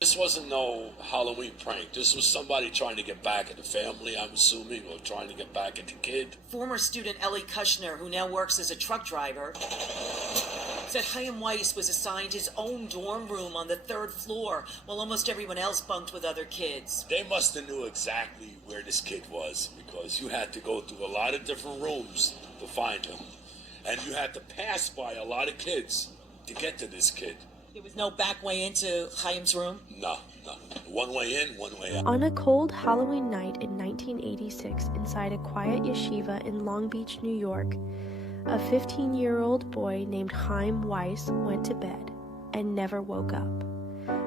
This wasn't no Halloween prank. This was somebody trying to get back at the family, I'm assuming, or trying to get back at the kid. Former student Ellie Kushner, who now works as a truck driver, said Chaim Weiss was assigned his own dorm room on the 3rd floor, while almost everyone else bunked with other kids. They must have knew exactly where this kid was, because you had to go through a lot of different rooms to find him. And you had to pass by a lot of kids to get to this kid. There was no back way into Chaim's room? No. One way in, one way out. On a cold Halloween night in 1986, inside a quiet yeshiva in Long Beach, New York, a 15-year-old boy named Chaim Weiss went to bed and never woke up.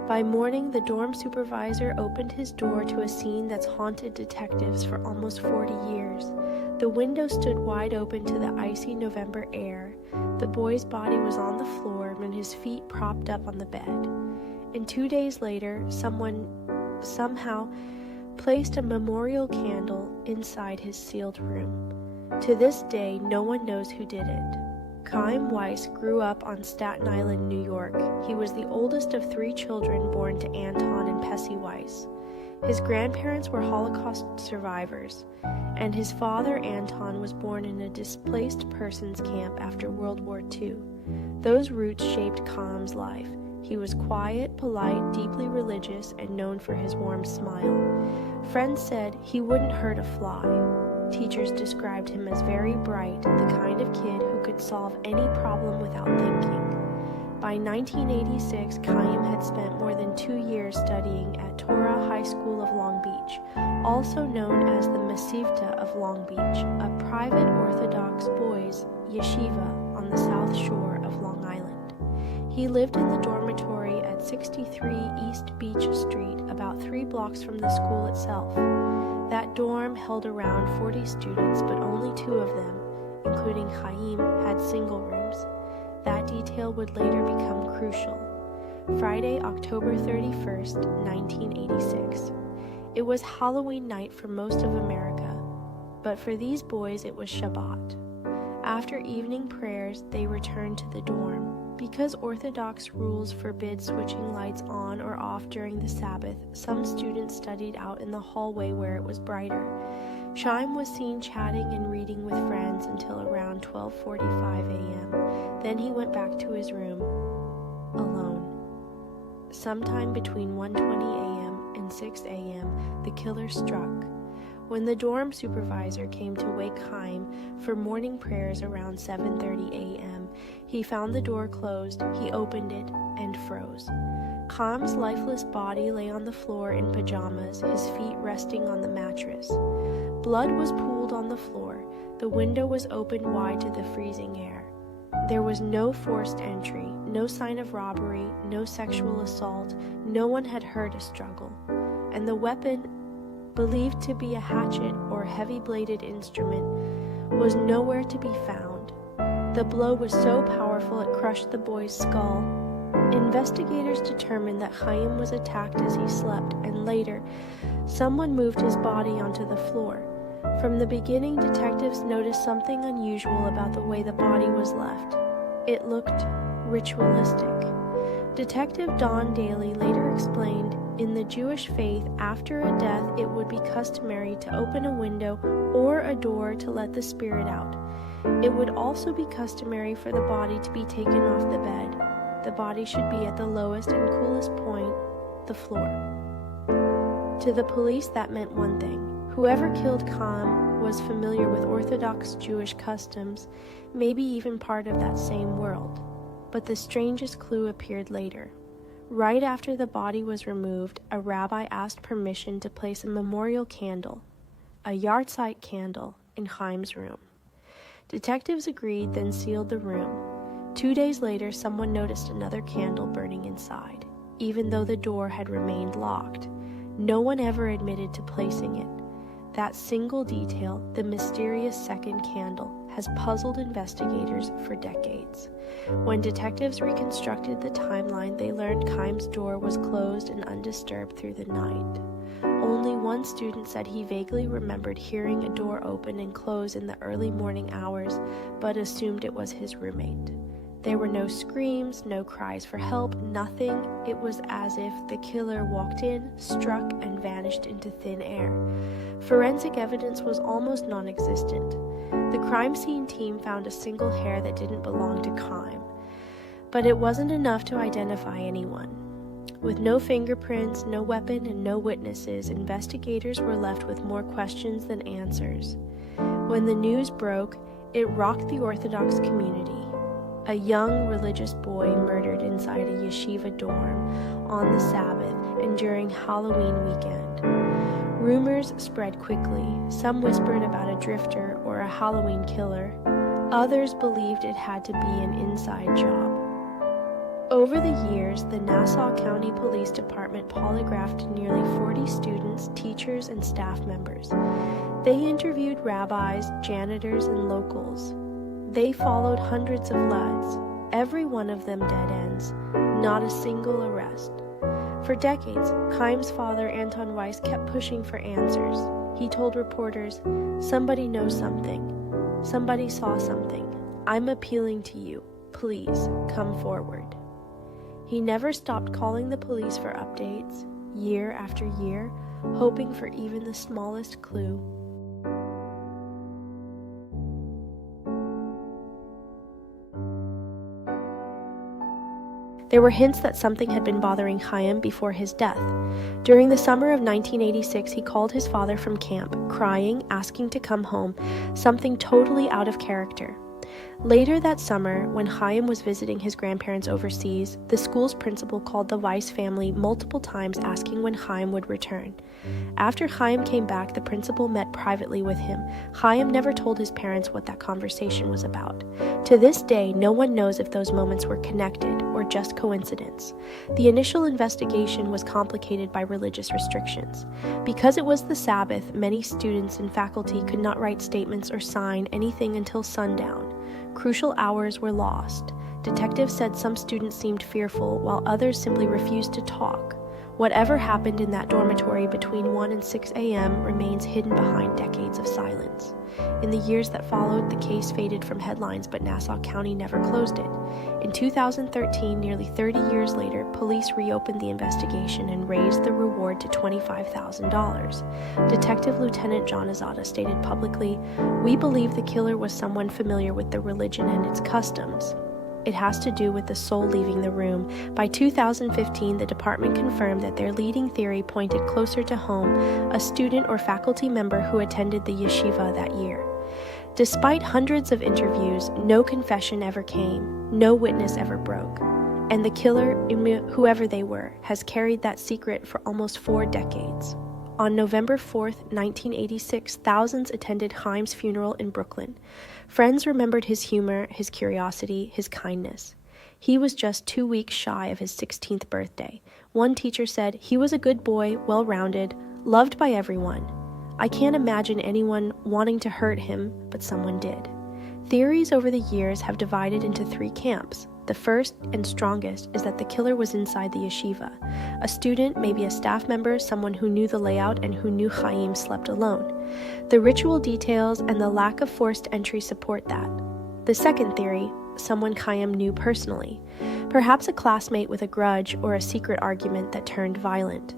By morning, the dorm supervisor opened his door to a scene that's haunted detectives for almost 40 years. The window stood wide open to the icy November air. The boy's body was on the floor and his feet propped up on the bed. And 2 days later, someone somehow placed a memorial candle inside his sealed room. To this day, no one knows who did it. Chaim Weiss grew up on Staten Island, New York. He was the oldest of 3 children born to Anton and Pessie Weiss. His grandparents were Holocaust survivors, and his father, Anton, was born in a displaced persons camp after World War II. Those roots shaped Chaim's life. He was quiet, polite, deeply religious, and known for his warm smile. Friends said he wouldn't hurt a fly. Teachers described him as very bright, the kind of kid who could solve any problem without thinking. By 1986, Chaim had spent more than 2 years studying at Torah High School of Long Beach, also known as the Masivta of Long Beach, a private Orthodox boys' yeshiva on the south shore of Long Island. He lived in the dormitory at 63 East Beach Street, about 3 blocks from the school itself. That dorm held around 40 students, but only 2 of them, including Chaim, had single rooms. That detail would later become crucial. Friday, October 31st, 1986. It was Halloween night for most of America, but for these boys it was Shabbat. After evening prayers, they returned to the dorm. Because Orthodox rules forbid switching lights on or off during the Sabbath, some students studied out in the hallway where it was brighter. Chaim was seen chatting and reading with friends until around 12:45 a.m. Then he went back to his room, alone. Sometime between 1:20 a.m. and 6 a.m., the killer struck. When the dorm supervisor came to wake Chaim for morning prayers around 7:30 a.m., he found the door closed, he opened it, and froze. Chaim's lifeless body lay on the floor in pajamas, his feet resting on the mattress. Blood was pooled on the floor. The window was open wide to the freezing air. There was no forced entry, no sign of robbery, no sexual assault. No one had heard a struggle. And the weapon, believed to be a hatchet or heavy-bladed instrument, was nowhere to be found. The blow was so powerful it crushed the boy's skull. Investigators determined that Chaim was attacked as he slept, and later, someone moved his body onto the floor. From the beginning, detectives noticed something unusual about the way the body was left. It looked ritualistic. Detective Don Daly later explained, in the Jewish faith, after a death, it would be customary to open a window or a door to let the spirit out. It would also be customary for the body to be taken off the bed. The body should be at the lowest and coolest point, the floor. To the police, that meant one thing. Whoever killed Chaim was familiar with Orthodox Jewish customs, maybe even part of that same world. But the strangest clue appeared later. Right after the body was removed, a rabbi asked permission to place a memorial candle, a yahrzeit candle, in Chaim's room. Detectives agreed, then sealed the room. 2 days later, someone noticed another candle burning inside, even though the door had remained locked. No one ever admitted to placing it. That single detail, the mysterious second candle, has puzzled investigators for decades. When detectives reconstructed the timeline, they learned Chaim's door was closed and undisturbed through the night. Only one student said he vaguely remembered hearing a door open and close in the early morning hours, but assumed it was his roommate. There were no screams, no cries for help, nothing. It was as if the killer walked in, struck, and vanished into thin air. Forensic evidence was almost non-existent. The crime scene team found a single hair that didn't belong to Chaim, but it wasn't enough to identify anyone. With no fingerprints, no weapon, and no witnesses, investigators were left with more questions than answers. When the news broke, it rocked the Orthodox community. A young religious boy murdered inside a yeshiva dorm on the Sabbath and during Halloween weekend. Rumors spread quickly. Some whispered about a drifter or a Halloween killer. Others believed it had to be an inside job. Over the years, the Nassau County Police Department polygraphed nearly 40 students, teachers, and staff members. They interviewed rabbis, janitors, and locals. They followed hundreds of leads, every one of them dead ends, not a single arrest. For decades, Chaim's father, Anton Weiss, kept pushing for answers. He told reporters, "Somebody knows something. Somebody saw something. I'm appealing to you. Please, come forward." He never stopped calling the police for updates, year after year, hoping for even the smallest clue. There were hints that something had been bothering Chaim before his death. During the summer of 1986, he called his father from camp, crying, asking to come home, something totally out of character. Later that summer, when Chaim was visiting his grandparents overseas, the school's principal called the Weiss family multiple times asking when Chaim would return. After Chaim came back, the principal met privately with him. Chaim never told his parents what that conversation was about. To this day, no one knows if those moments were connected or just coincidence. The initial investigation was complicated by religious restrictions. Because it was the Sabbath, many students and faculty could not write statements or sign anything until sundown. Crucial hours were lost. Detectives said some students seemed fearful, while others simply refused to talk. Whatever happened in that dormitory between 1 and 6 a.m. remains hidden behind decades of silence. In the years that followed, the case faded from headlines, but Nassau County never closed it. In 2013, nearly 30 years later, police reopened the investigation and raised the reward to $25,000. Detective Lieutenant John Azada stated publicly, "We believe the killer was someone familiar with the religion and its customs. It has to do with the soul leaving the room." By 2015, the department confirmed that their leading theory pointed closer to home, a student or faculty member who attended the yeshiva that year. Despite hundreds of interviews, no confession ever came, no witness ever broke. And the killer, whoever they were, has carried that secret for almost 4 decades. On November 4th, 1986, thousands attended Chaim's funeral in Brooklyn. Friends remembered his humor, his curiosity, his kindness. He was just 2 weeks shy of his 16th birthday. One teacher said, "He was a good boy, well-rounded, loved by everyone. I can't imagine anyone wanting to hurt him, but someone did." Theories over the years have divided into 3 camps. The first and strongest is that the killer was inside the yeshiva. A student, maybe a staff member, someone who knew the layout and who knew Chaim slept alone. The ritual details and the lack of forced entry support that. The second theory, someone Chaim knew personally. Perhaps a classmate with a grudge or a secret argument that turned violent.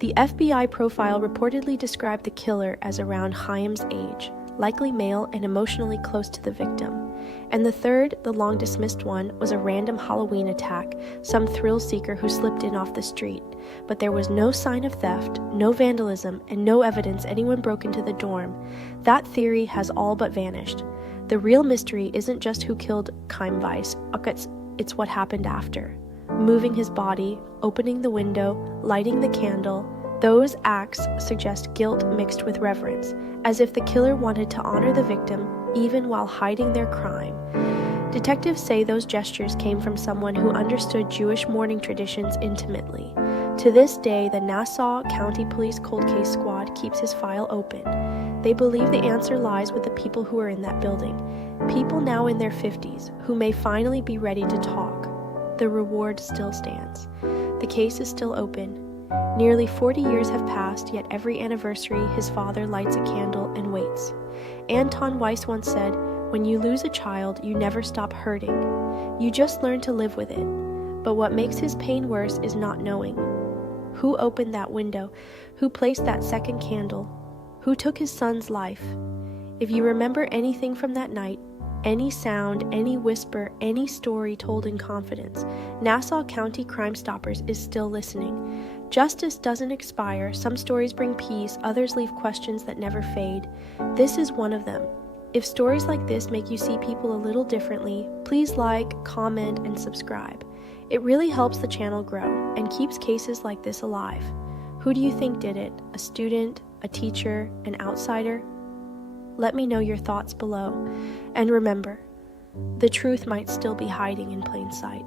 The FBI profile reportedly described the killer as around Chaim's age, likely male and emotionally close to the victim. And the third, the long-dismissed one, was a random Halloween attack, some thrill-seeker who slipped in off the street. But there was no sign of theft, no vandalism, and no evidence anyone broke into the dorm. That theory has all but vanished. The real mystery isn't just who killed Chaim Weiss, it's what happened after. Moving his body, opening the window, lighting the candle, those acts suggest guilt mixed with reverence, as if the killer wanted to honor the victim even while hiding their crime. Detectives say those gestures came from someone who understood Jewish mourning traditions intimately. To this day, the Nassau County Police Cold Case Squad keeps his file open. They believe the answer lies with the people who are in that building, people now in their 50s who may finally be ready to talk. The reward still stands. The case is still open. Nearly 40 years have passed, yet every anniversary his father lights a candle and waits. Anton Weiss once said, When you lose a child, you never stop hurting. You just learn to live with it. But what makes his pain worse is not knowing. Who opened that window? Who placed that second candle? Who took his son's life? If you remember anything from that night, any sound, any whisper, any story told in confidence, Nassau County Crime Stoppers is still listening. Justice doesn't expire. Some stories bring peace, others leave questions that never fade. This is one of them. If stories like this make you see people a little differently, please like, comment, and subscribe. It really helps the channel grow and keeps cases like this alive. Who do you think did it? A student, a teacher, an outsider? Let me know your thoughts below. And remember, the truth might still be hiding in plain sight.